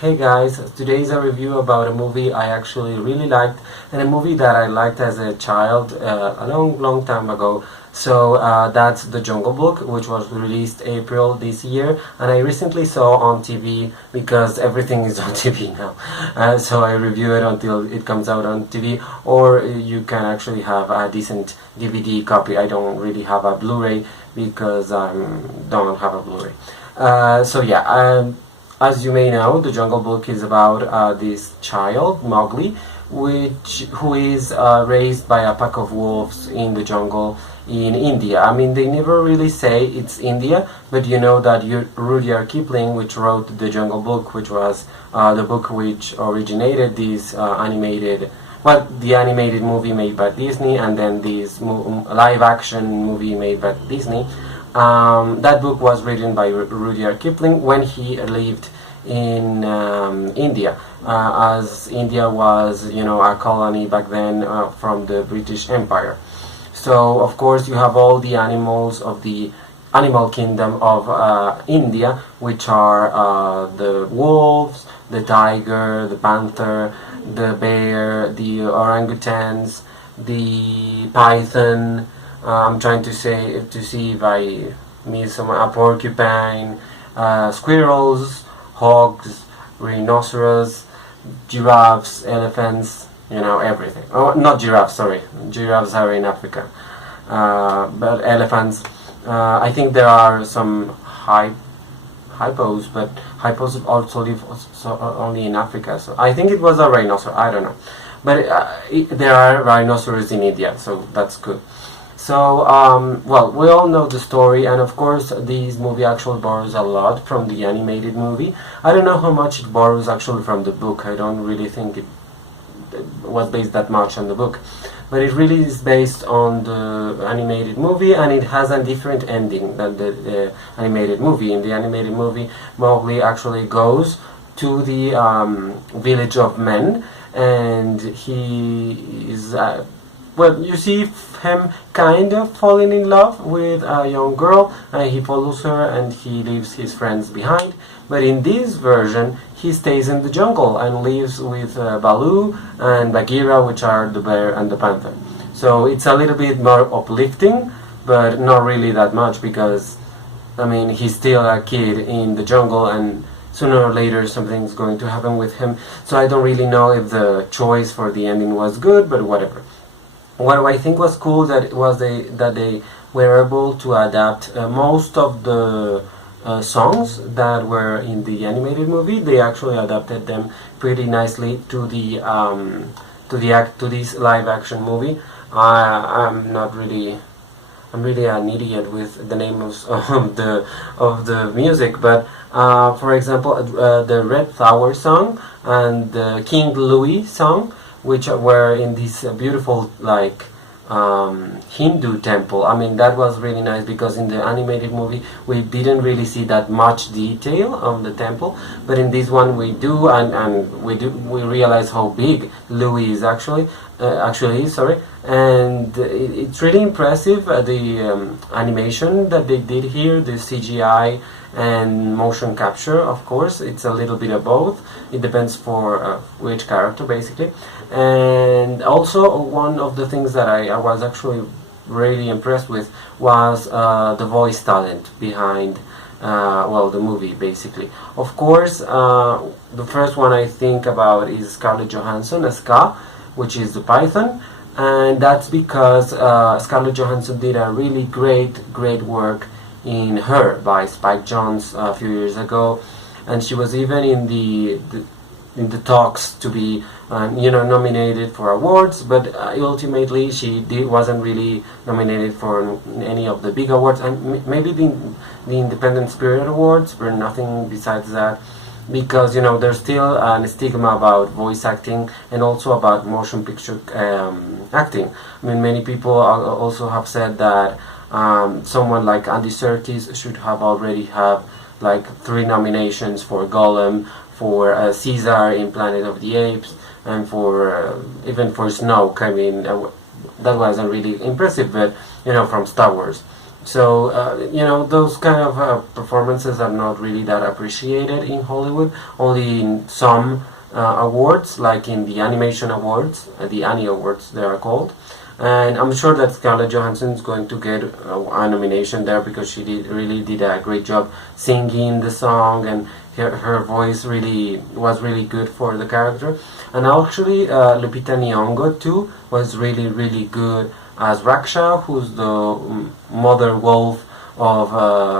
Hey guys, today is a review about a movie I actually really liked, and a movie that I liked as a child a long time ago. That's The Jungle Book, which was released April this year, and I recently saw on TV because everything is on TV now. So I review it until it comes out on TV, or you can actually have a decent DVD copy. I don't really have a Blu-ray because I don't have a Blu-ray. As you may know, The Jungle Book is about this child, Mowgli, who is raised by a pack of wolves in the jungle in India. I mean, they never really say it's India, but you know that Rudyard Kipling, which wrote The Jungle Book, which was the book which originated this the animated movie made by Disney, and then this live-action movie made by Disney. That book was written by Rudyard Kipling when he lived in India, as India was, a colony back then from the British Empire. So, of course, you have all the animals of the animal kingdom of India, which are the wolves, the tiger, the panther, the bear, the orangutans, the python. I'm trying to see if I miss a porcupine, squirrels, hogs, rhinoceros, giraffes, elephants, everything. Oh, not giraffes, sorry. Giraffes are in Africa. But elephants. I think there are some hippos, but hippos also live only in Africa. So I think it was a rhinoceros. I don't know. But there are rhinoceros in India, so that's good. So, we all know the story, and of course, this movie actually borrows a lot from the animated movie. I don't know how much it borrows actually from the book. I don't really think it was based that much on the book. But it really is based on the animated movie, and it has a different ending than the animated movie. In the animated movie, Mowgli actually goes to the village of men, and he is... you see him kind of falling in love with a young girl, and he follows her and he leaves his friends behind. But in this version, he stays in the jungle and lives with Baloo and Bagheera, which are the bear and the panther. So it's a little bit more uplifting, but not really that much because, he's still a kid in the jungle, and sooner or later something's going to happen with him. So I don't really know if the choice for the ending was good, but whatever. What I think was cool that they were able to adapt most of the songs that were in the animated movie. They actually adapted them pretty nicely to this live action movie. I'm really an idiot with the names of the music, but for example, the Red Flower song and the King Louis song, which were in this beautiful Hindu temple. That was really nice because in the animated movie we didn't really see that much detail of the temple, but in this one we do, and we realize how big Louis is actually is, and it's really impressive, the animation that they did here, the CGI and motion capture. Of course, it's a little bit of both. It depends for which character, basically. And also, one of the things that I was actually really impressed with was the voice talent behind the movie, basically. Of course, the first one I think about is Scarlett Johansson as Scar, which is the python, and that's because Scarlett Johansson did a really great work in Her by Spike Jonze a few years ago, and she was even in the talks to be nominated for awards, but ultimately she wasn't really nominated for any of the big awards, and maybe the Independent Spirit Awards, but nothing besides that, because there's still a stigma about voice acting and also about motion picture acting. Many people also have said that someone like Andy Serkis should have already have 3 nominations for Gollum, for Caesar in Planet of the Apes, and for even for Snoke. That wasn't really impressive, but from Star Wars. So those kind of performances are not really that appreciated in Hollywood. Only in some awards, like in the animation awards, the Annie Awards they are called. And I'm sure that Scarlett Johansson is going to get a nomination there because she really did a great job singing the song, and her voice really was really good for the character. And actually, Lupita Nyong'o too was really good as Raksha, who's the mother wolf of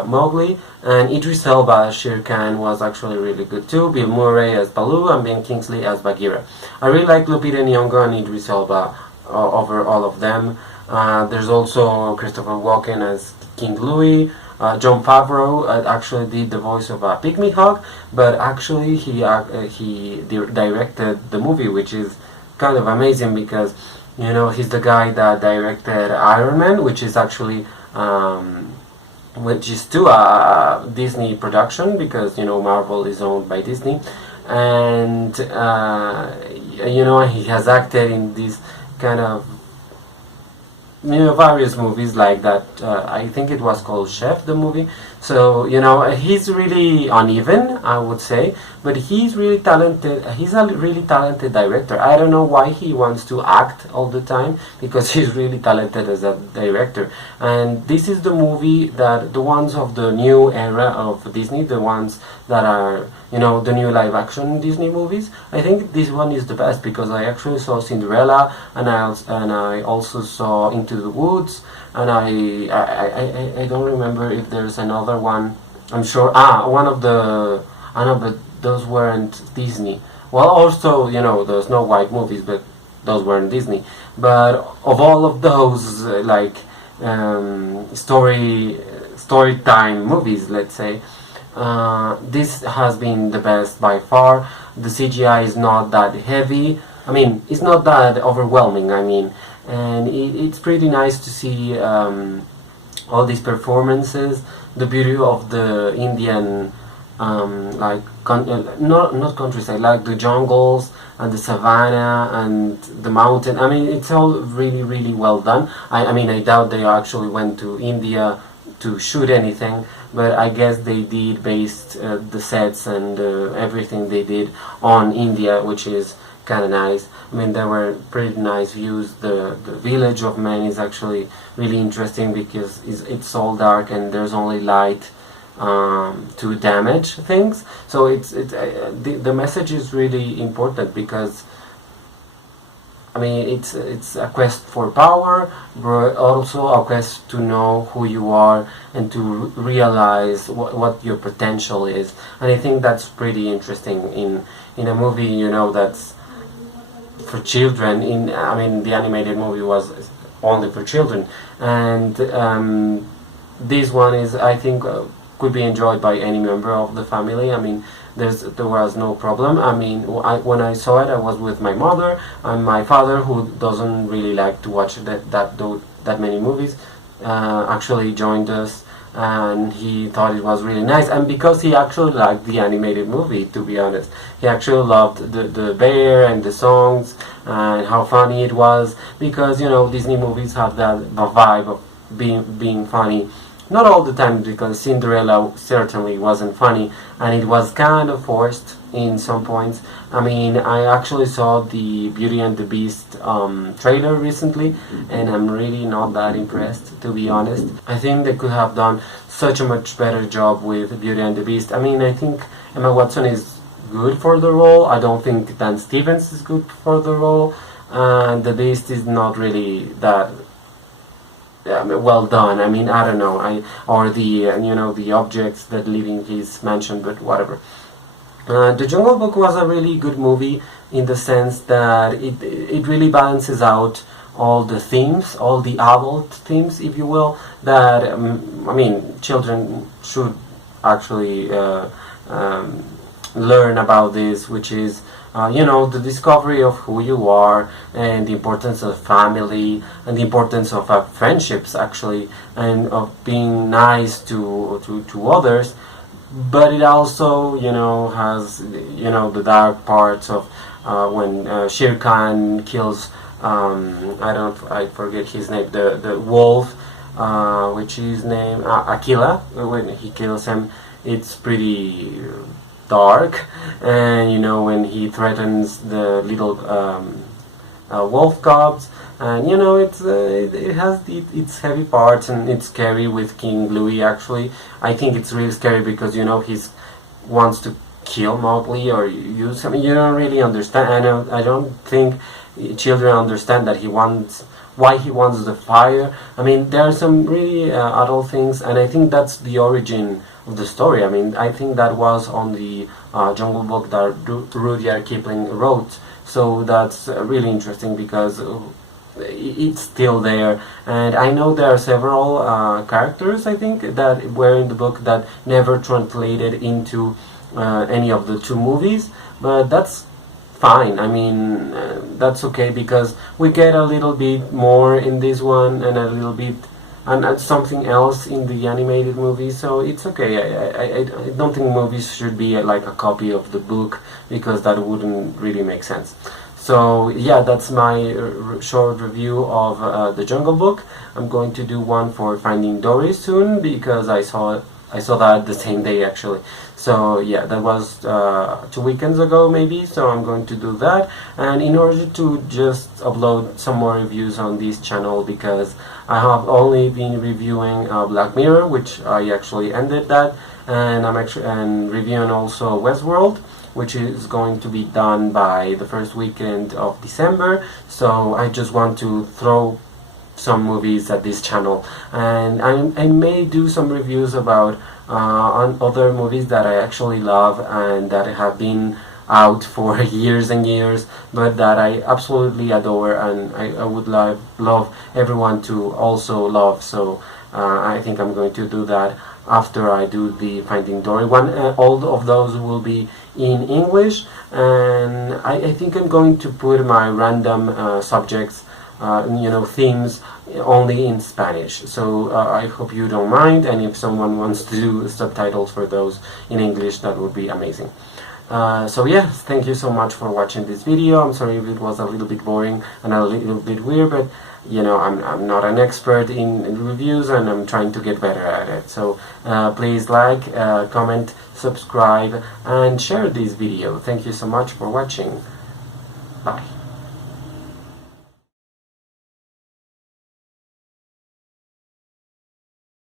Mowgli, and Idris Elba as Shere Khan was actually really good too. Bill Murray as Baloo and Ben Kingsley as Bagheera. I really like Lupita Nyong'o and Idris Elba over all of them. There's also Christopher Walken as King Louie. Jon Favreau actually did the voice of Pygmy Hawk, but actually he directed the movie, which is kind of amazing because he's the guy that directed Iron Man, which is actually which is too a Disney production because Marvel is owned by Disney, and he has acted in this kind of various movies like that. I think it was called Chef, the movie. So he's really uneven, I would say, but he's really talented. He's a really talented director. I don't know why he wants to act all the time, because he's really talented as a director. And this is the movie that the ones of the new era of Disney, the ones that are the new live action Disney movies. I think this one is the best because I actually saw Cinderella, and I also saw Into the Woods, and I don't remember if there's another one. I'm sure one of the I know, but those weren't Disney. Well, also the Snow White movies, but those weren't Disney. But of all of those story time movies, let's say, this has been the best by far. The CGI is not that heavy. I mean, it's not that overwhelming. I mean, and it's pretty nice to see all these performances. The beauty of the Indian, not countryside, like the jungles and the savannah and the mountain. I mean, it's all really well done. I mean, I doubt they actually went to India to shoot anything, but I guess they did based the sets and everything they did on India, which is kind of nice. I mean, there were pretty nice views. The village of men is actually really interesting because it's all dark and there's only light to damage things. So the message is really important because I mean it's a quest for power, but also a quest to know who you are and to realize what your potential is. And I think that's pretty interesting in a movie that's for children. The animated movie was only for children, and this one is, I think, could be enjoyed by any member of the family. I mean, there was no problem. I mean, when I saw it, I was with my mother and my father, who doesn't really like to watch that many movies. Actually joined us, and he thought it was really nice. And because he actually liked the animated movie, to be honest, he actually loved the bear and the songs and how funny it was. Because Disney movies have that vibe of being funny. Not all the time, because Cinderella certainly wasn't funny, and it was kind of forced in some points. I mean, I actually saw the Beauty and the Beast trailer recently, and I'm really not that impressed, to be honest. I think they could have done such a much better job with Beauty and the Beast. I mean, I think Emma Watson is good for the role. I don't think Dan Stevens is good for the role, and the Beast is not really that well done. I mean, I don't know, or the the objects that live in his mansion, but whatever. The Jungle Book was a really good movie in the sense that it really balances out all the themes, all the adult themes, if you will, that I mean, children should actually learn about this, which is the discovery of who you are, and the importance of family, and the importance of friendships, actually, and of being nice to others. But it also has the dark parts of when Shere Khan kills I forget his name, the wolf, which is named Aquila. When he kills him, it's pretty dark, and you know, when he threatens the little wolf cubs, and you know, it has its heavy parts, and it's scary with King Louis. Actually, I think it's really scary because you know he's wants to kill Mowgli or use him. You don't really understand. I don't think children understand that why he wants the fire. I mean, there are some really adult things, and I think that's the origin of the story. I mean, I think that was on the Jungle Book that Rudyard Kipling wrote. So that's really interesting because it's still there, and I know there are several characters, I think, that were in the book that never translated into any of the two movies, but that's fine. I mean, that's okay because we get a little bit more in this one and a little bit and something else in the animated movie, so it's okay. I don't think movies should be like a copy of the book because that wouldn't really make sense. So yeah, that's my short review of the Jungle Book. I'm going to do one for Finding Dory soon because I saw that the same day actually. So yeah, that was 2 weekends ago maybe, so I'm going to do that. And in order to just upload some more reviews on this channel, because I have only been reviewing Black Mirror, which I actually ended that, and I'm actually reviewing also Westworld, which is going to be done by the first weekend of December. So I just want to throw some movies at this channel, and I may do some reviews about on other movies that I actually love and that have been out for years and years, but that I absolutely adore, and I would love everyone to also love. So I think I'm going to do that after I do the Finding Dory one. All of those will be in English, and I think I'm going to put my random subjects, you know, themes only in Spanish. So I hope you don't mind, and if someone wants to do subtitles for those in English, that would be amazing. So yes, thank you so much for watching this video. I'm sorry if it was a little bit boring and a little bit weird, but you know, I'm not an expert in reviews, and I'm trying to get better at it. So please like, comment, subscribe, and share this video. Thank you so much for watching. Bye.